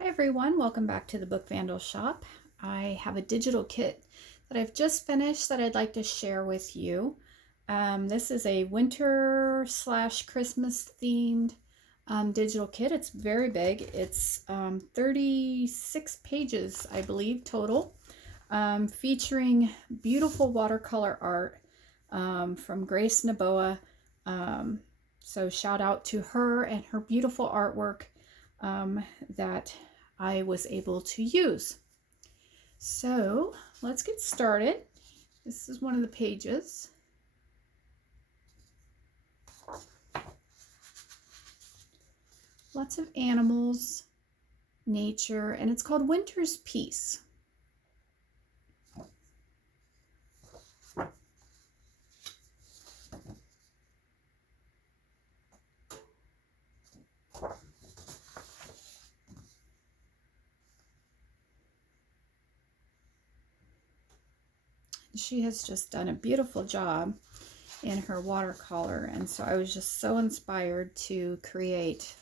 Hi everyone, welcome back to the Book Vandal Shop. I have a digital kit that I've just finished that I'd like to share with you. This is a winter / Christmas themed digital kit. It's very big. It's 36 pages, I believe, total, featuring beautiful watercolor art from Grace Naboa. So shout out to her and her beautiful artwork that I was able to use. So let's get started. This is one of the pages. Lots of animals, nature, and it's called Winter's Peace. She has just done a beautiful job in her watercolor, and so I was just so inspired to create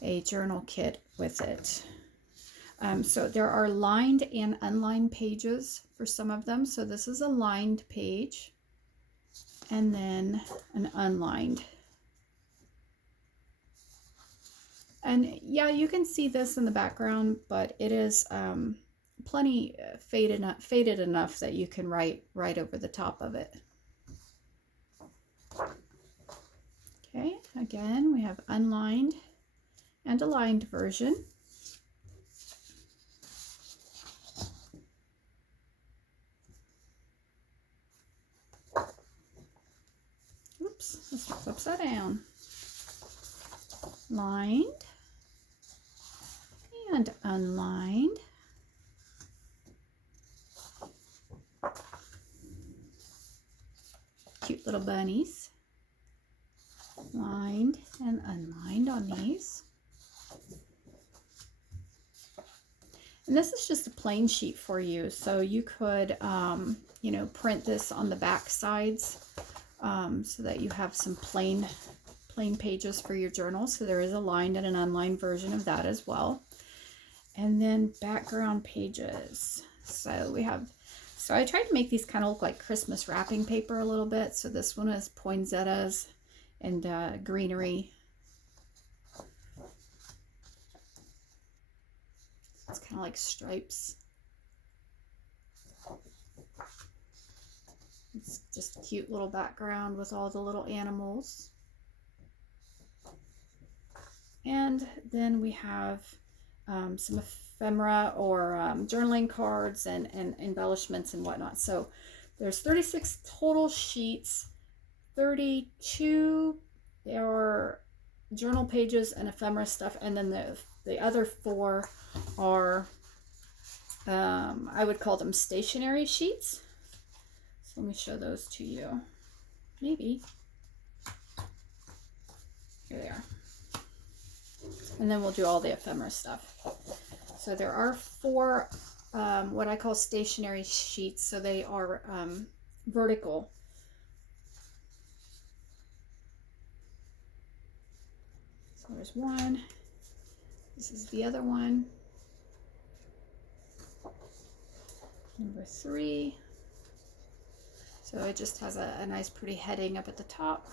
a journal kit with it. So there are lined and unlined pages for some of them. So this is a lined page and then an unlined. And yeah, you can see this in the background, but it is plenty faded enough that you can write right over the top of it. Okay, again, we have unlined and a lined version. Oops, this was upside down. Lined and unlined. Cute little bunnies. Lined and unlined on these. And this is just a plain sheet for you, so you could, print this on the back sides so that you have some plain pages for your journal. So there is a lined and an unlined version of that as well. And then background pages. So I tried to make these kind of look like Christmas wrapping paper a little bit. So this one is poinsettias and greenery. It's kind of like stripes. It's just a cute little background with all the little animals. And then we have some ephemera or journaling cards and embellishments and whatnot. So there's 36 total sheets. 32 are journal pages and ephemera stuff, and then the other 4 are I would call them stationery sheets. So let me show those to you. Maybe. Here they are. And then we'll do all the ephemera stuff. So there are 4 what I call stationery sheets. So they are vertical. So there's one. This is the other one. Number 3. So it just has a nice pretty heading up at the top.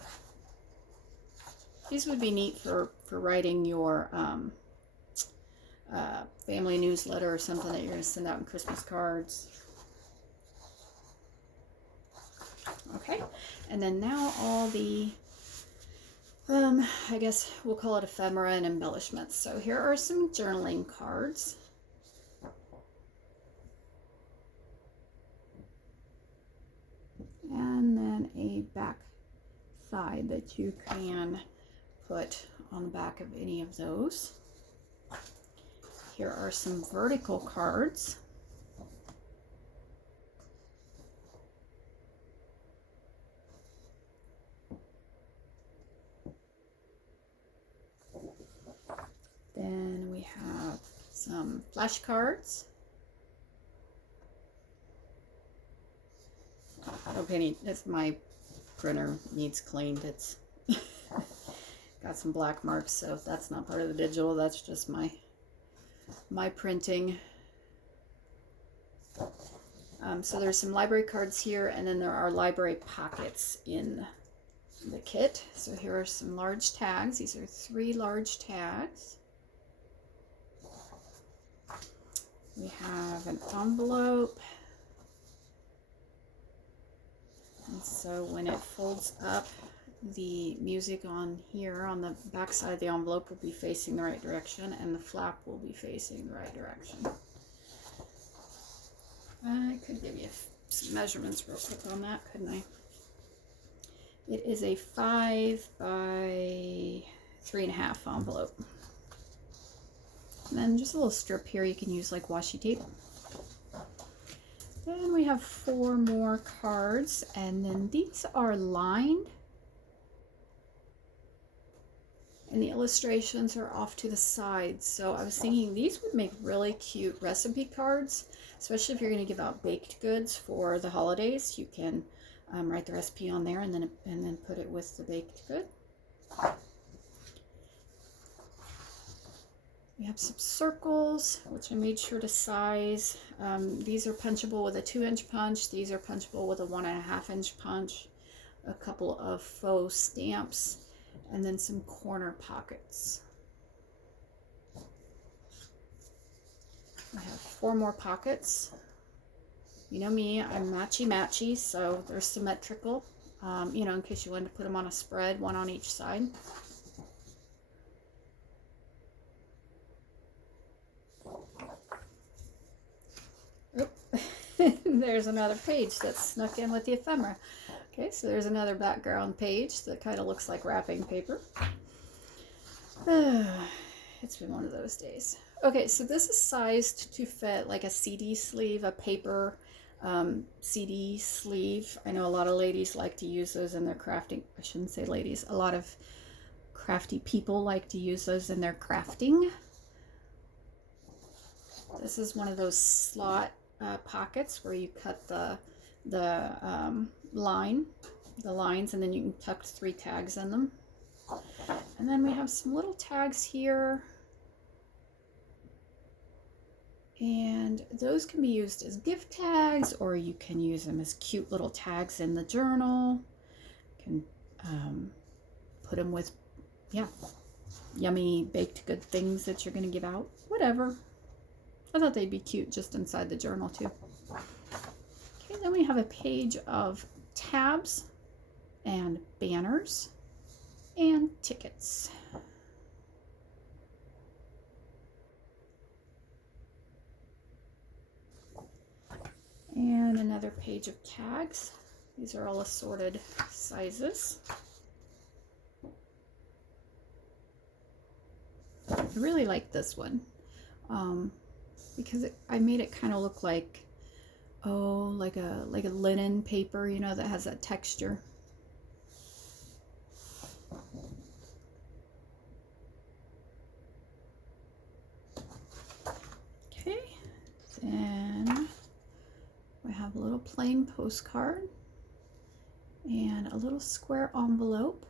These would be neat for writing your family newsletter or something that you're going to send out in Christmas cards. Okay, and then now all the, I guess we'll call it ephemera and embellishments. So here are some journaling cards. And then a back side that you can put on the back of any of those. Here are some vertical cards. Then we have some flashcards. Oh, Penny, my printer needs cleaned. It's got some black marks, so that's not part of the digital. That's just my my printing. So there's some library cards here, and then there are library pockets in the kit. So here are some large tags. These are 3 large tags. We have an envelope. And so when it folds up, the music on here on the back side of the envelope will be facing the right direction, and the flap will be facing the right direction. I could give you some measurements real quick on that, couldn't I? It is a 5 by 3.5 envelope. And then just a little strip here you can use like washi tape. Then we have 4 more cards, and then these are lined. And the illustrations are off to the side. So I was thinking these would make really cute recipe cards, especially if you're going to give out baked goods for the holidays. You can write the recipe on there and then put it with the baked good. We have some circles, which I made sure to size. These are punchable with a 2-inch punch. These are punchable with a 1.5-inch punch. A couple of faux stamps, and then some corner pockets. I have 4 more pockets. You know me, I'm matchy-matchy, so they're symmetrical, you know, in case you wanted to put them on a spread, 1 on each side. Oh, there's another page that's snuck in with the ephemera. Okay, so there's another background page that kind of looks like wrapping paper. It's been one of those days. Okay, so this is sized to fit like a CD sleeve, a paper CD sleeve. I know a lot of ladies like to use those in their crafting. I shouldn't say ladies. A lot of crafty people like to use those in their crafting. This is one of those slot pockets where you cut the lines, and then you can tuck 3 tags in them. And then we have some little tags here, and those can be used as gift tags, or you can use them as cute little tags in the journal. You can put them with, yeah, yummy baked good things that you're going to give out, whatever. I thought they'd be cute just inside the journal too. Okay, then we have a page of tabs and banners and tickets. And another page of tags. These are all assorted sizes. I really like this one because I made it kind of look like, oh, like a linen paper, you know, that has that texture. Okay, then we have a little plain postcard and a little square envelope.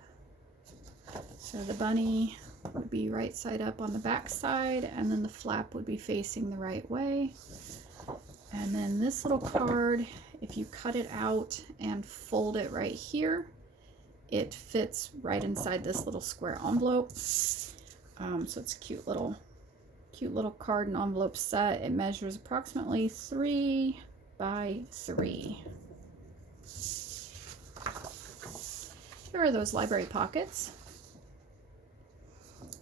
So the bunny would be right side up on the back side, and then the flap would be facing the right way. And then this little card, if you cut it out and fold it right here, it fits right inside this little square envelope. So it's a cute little card and envelope set. It measures approximately 3 by 3. Here are those library pockets.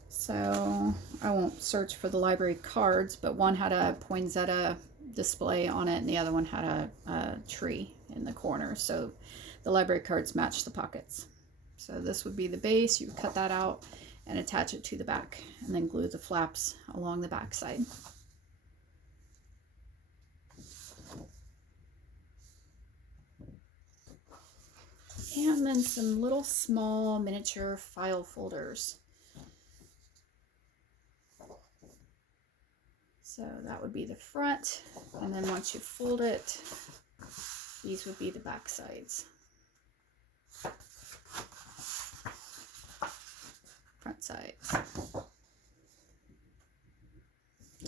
So I won't search for the library cards, but one had a poinsettia display on it and the other one had a tree in the corner. So the library cards match the pockets. So this would be the base. You cut that out and attach it to the back, and then glue the flaps along the back side. And then some little small miniature file folders. So that would be the front, and then once you fold it, these would be the back sides. Front sides.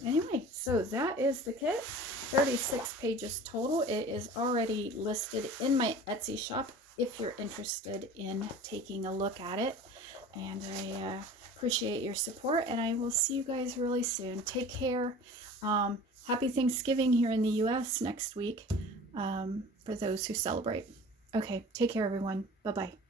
Anyway, so that is the kit. 36 pages total. It is already listed in my Etsy shop if you're interested in taking a look at it. And I appreciate your support, and I will see you guys really soon. Take care. Happy Thanksgiving here in the US next week for those who celebrate. Okay, take care, everyone. Bye-bye.